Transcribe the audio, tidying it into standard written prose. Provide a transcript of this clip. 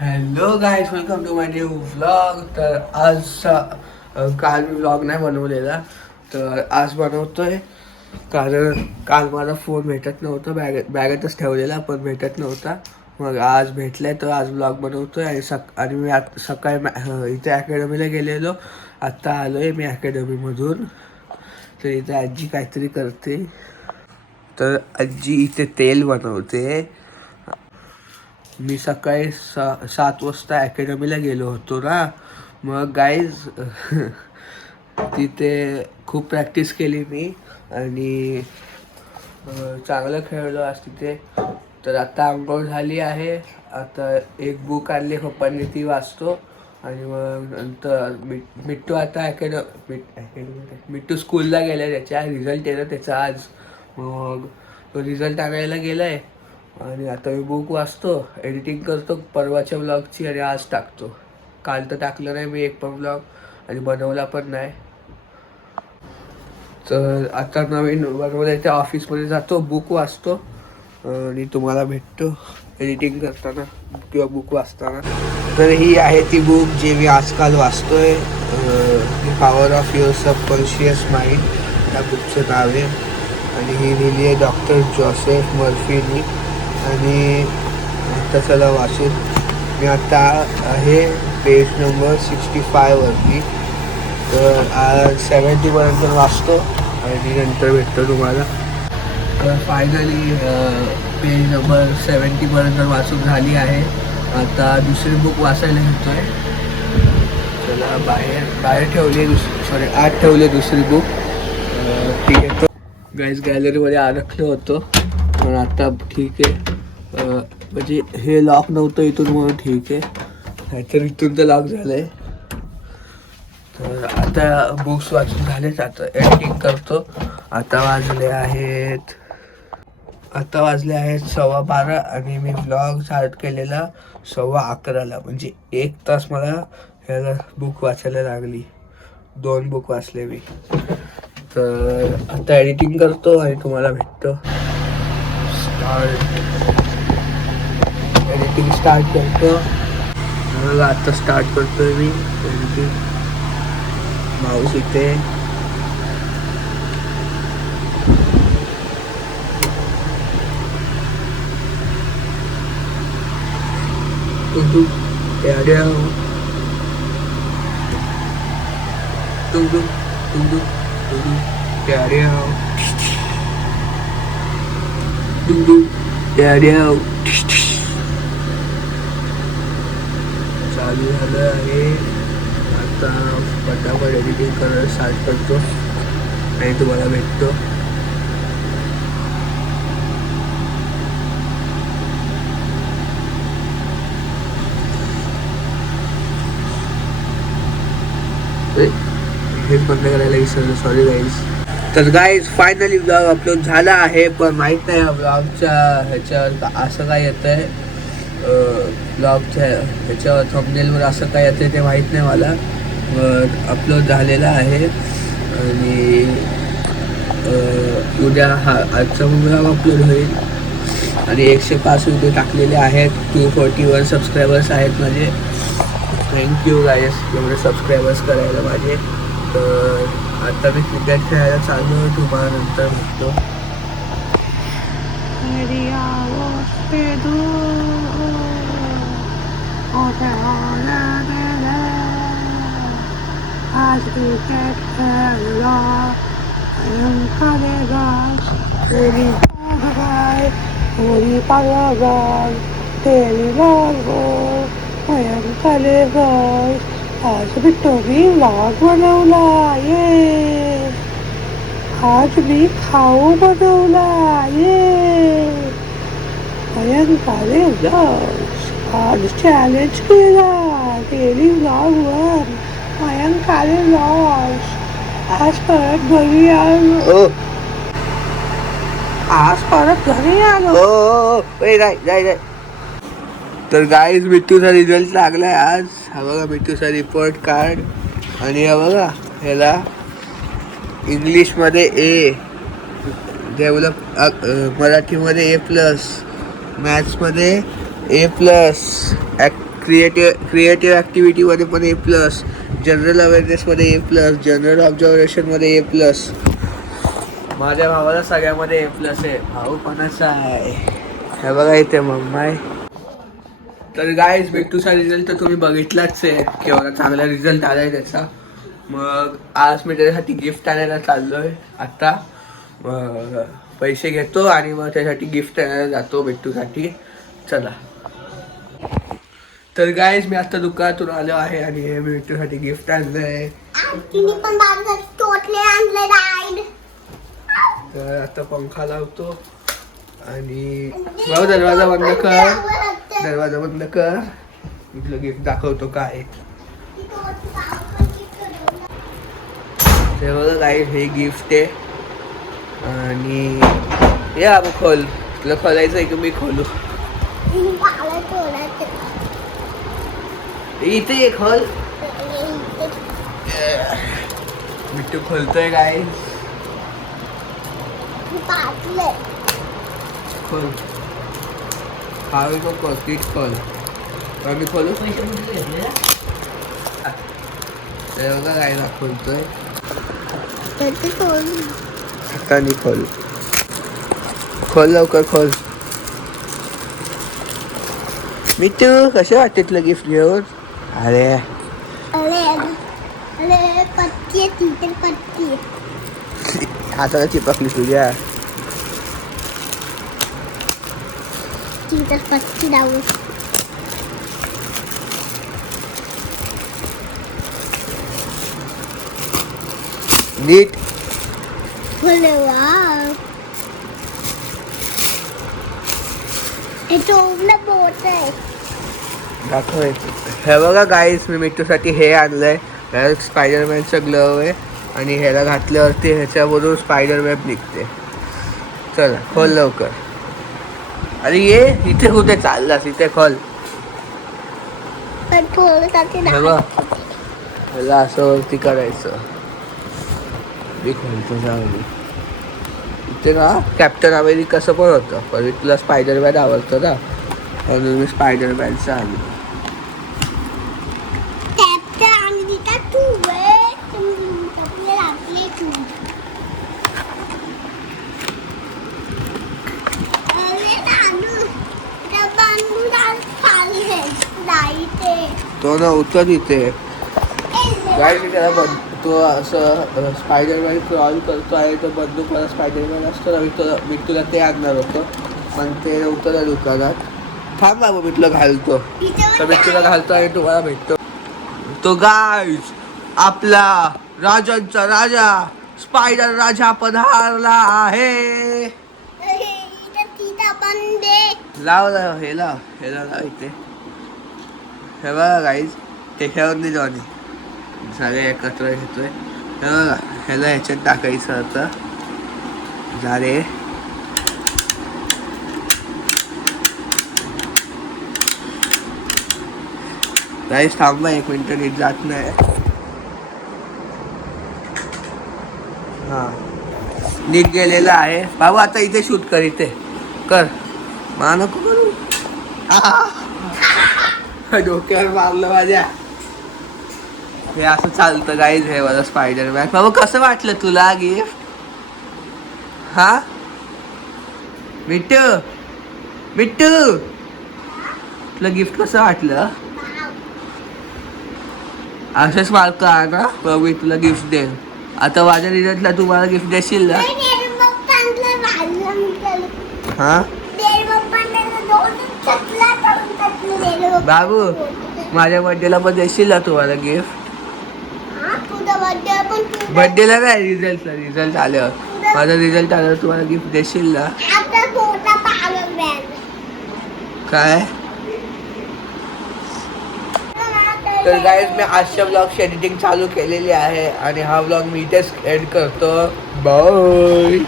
Hello guys, welcome to my new vlog. तर आज काल मी व्लॉग नाही बनवलेला, तर आज बनवतोय. कारण काल मला फोन भेटत नव्हता, बॅगेतच ठेवलेला पण भेटत नव्हता. मग आज भेटलाय तर आज व्लॉग बनवतोय. आणि मी सकाळी इथे अकॅडमीला गेलेलो, आत्ता आलोय मी अकॅडमीमधून. तर इथे आजी काहीतरी करते. तर आजी इथे तेल बनवते. मी सकाळी 7 वाजता अकॅडमीला गेलो होतो ना. मग गाईज तिथे खूप प्रॅक्टिस केली मी आणि चांगलं खेळलो आज तिथे. तर आता आंघोळ झाली आहे. आता एक बुक आणली पप्पांनी, ती वाचतो. आणि मग नंतर मिट्टू आता मिट्टू स्कूलला गेला. त्याच्या रिझल्ट येतं त्याचा आज. मग तो रिझल्ट आणायला गेला आहे. आणि आता मी बुक वाचतो, एडिटिंग करतो परवाच्या ब्लॉगची आणि आज टाकतो. काल तर टाकलं नाही मी एक पण ब्लॉग आणि बनवला पण नाही. तर आता नवीन बनवलं त्या ऑफिसमध्ये जातो, बुक वाचतो आणि तुम्हाला भेटतो एडिटिंग करताना किंवा बुक वाचताना. तर ही आहे ती बुक जी मी आजकाल वाचतोय. Power of your subconscious mind या बुकचं नाव आहे. आणि ही लिहिली आहे डॉक्टर जोसेफ मर्फीनी. आणि आता चला वाचू. मी आता आहे पेज नंबर 65 वरती. तर आज 70पर्यंत वाचतो आणि नंतर भेटतो तुम्हाला. तर फायनली पेज नंबर 70पर्यंत वाचून झाली आहे. आता दुसरी बुक वाचायला घेतोय. चला बाहेर ठेवली आत ठेवली दुसरी बुक. ठीक आहे. गाईज गॅलरीमध्ये अडकलो होतो पण आता ठीक आहे. म्हणजे हे लॉक नव्हतं इथून म्हणून ठीक आहे, नाहीतर इथून तर लॉक झालं आहे. तर आता बुक्स वाचून झालेच, आता एडिटिंग करतो. आता वाजले आहेत 12:15 आणि मी व्लॉग स्टार्ट केलेला 11:15ला. म्हणजे 1 तास मला ह्याला बुक वाचायला लागली. 2 बुक वाचले मी. तर आता एडिटिंग करतो आणि तुम्हाला भेटतो. एडिटिंग स्टार्ट करतो. आता स्टार्ट करतोय मी एडिटिंग. माऊस इथे. चालू झालं आहे. आता पटापट एडिटिंग करायला स्टार्ट करतो आणि तुम्हाला भेटतो. हेच बंद करायला विसरलो, सॉरी गाईज. तर गाईज फायनली ब्लॉग अपलोड झाला आहे, पण माहीत नाही ब्लॉगच्या ह्याच्यावर असं काय येतं आहे. ब्लॉगच्या ह्याच्यावर थंबनेलवर असं काय येतं आहे ते माहीत नाही मला. अपलोड झालेला आहे आणि उद्या आजचा ब्लॉग अपलोड होईल. आणि 105 व्हिडिओ टाकलेले आहेत. 241 सबस्क्रायबर्स आहेत माझे. थँक्यू गाईस एवढे सबस्क्रायबर्स करायला माझे. तर आता मी क्रिकेट खेळायला चाललो, तुम्हाला नंतर भेटतो. आज क्रिकेट खेळायला आज बिट्टूनी व्लॉग बनवला. ये आज मी खाऊ बनवला. ये मयंकाने व्लॉग आज चॅलेंज केला. डेली व्लॉगवर मयंकाने व्लॉग. आज परत घरी आलो. जाय. तर गाईज मिट्टूचा रिझल्ट लागलाय आज. हा बघा मिट्टूचा रिपोर्ट कार्ड. आणि हा बघा ह्याला इंग्लिशमध्ये ए, मराठीमध्ये A+, मॅथ्समध्ये A+, क्रिएटिव्ह ॲक्टिव्हिटीमध्ये पण A+, जनरल अवेअरनेसमध्ये A+, जनरल ऑब्झर्वेशनमध्ये A+. माझ्या भावाला सगळ्यामध्ये A+ आहे. भाऊ कोणाचा आहे हे बघा इथे मम्मा आहे. तर गाईज बिट्टूचा रिझल्ट तर तुम्ही बघितलाच आहे, केवढा चांगला रिझल्ट आला आहे त्याचा. मग आज मी त्याच्यासाठी गिफ्ट आणायला चाललो आहे. आत्ता पैसे घेतो आणि मग त्यासाठी गिफ्ट आणायला जातो बिट्टूसाठी. चला. तर गाईज मी आता दुकानातून आलो आहे आणि हे बिट्टूसाठी गिफ्ट आणलं आहे. तर आता पंखा लावतो आणि भाऊ दरवाजा बंद कर, दरवाजा बंद कर. मी तुला गिफ्ट दाखवतो काय ते बघा. काय हे गिफ्ट आहे आणि हे आपण खोल. तुला खोलायचं आहे की मी खोलू? इथे खोल. बिट्टू खोलतोय काय? खोल. हावी नको किट खोल. मी खोलू ते बघा काय ना खोलतोय. आता नाही खोल. खोल लवकर खोल. मिट्टू कसे वाटते तुला गिफ्ट घेऊन? अरे हाताला चिपकली तुझ्या. पत्ती लावू. नीट. दाखव. हे बघा गाईस मी मिट्टूसाठी हे आणलंय. ह्याला स्पायडरमॅनचं ग्लव आहे आणि ह्याला घातल्यावरती ह्याच्यावरून स्पायडरमॅन निघते. चला खोल लवकर. अरे ये इथे कुठे चाललास? इथे खोल. ह्याला असं वरती करायचं. मी खोलतो जाऊ. इथे ना कॅप्टन अमेरिकाचं पण होतं, पण तुला स्पायडरमॅन आवडतं ना म्हणून मी स्पायडरमॅनचं आणलं. तो ना उतर इथे. गाईस मी त्याला तो असं स्पायडरमॅन क्रॉल करतो आहे. तो बंदूकवाला स्पायडरमॅन असतो ना, मी तुला ते आणणार होतो पण ते उतरलं दुकानात. थांब बाबा मी तुला घालतो. तर मी तुला घालतो आणि तुम्हाला भेटतो. तो गाईस आपला राजांचा राजा स्पायडर राजा पधारला आहे. लाव हे लाव इथे. हे बघा गाईज ते खेळून नाही जाऊ सगळे एकत्र घेतोय. हे बघा ह्याला ह्याच्यात टाकायचं होतं. झाले गाईज थांबा 1 मिनिट. नीट जात नाही. हां नीट गेलेलं आहे. बाबा आता इथे शूट कर. इथे कर. मा नको करू. डोक्यावर मारलं माझ्या. हे असं चालतं गाईज. हे मला स्पायडरमॅन. बाबा कसं वाटलं तुला गिफ्ट? हा मिट्टू तुला गिफ्ट कसं वाटलं? असंच मारतो ना. मग मी तुला गिफ्ट देईन. आता माझ्या रिझल्टला तू मला गिफ्ट देशील ना? हा बाबू माझ्या बर्थडेला पण देशील ना तुम्हाला गिफ्ट? बर्थडेला नाही, रिझल्ट आल्यावर. माझा रिझल्ट आल्यावर तुम्हाला गिफ्ट देशील ना? काय? तर गाईज मी आजच्या ब्लॉगची एडिटिंग चालू केलेली आहे आणि हा ब्लॉग मी इथेच एंड करतो. बाय.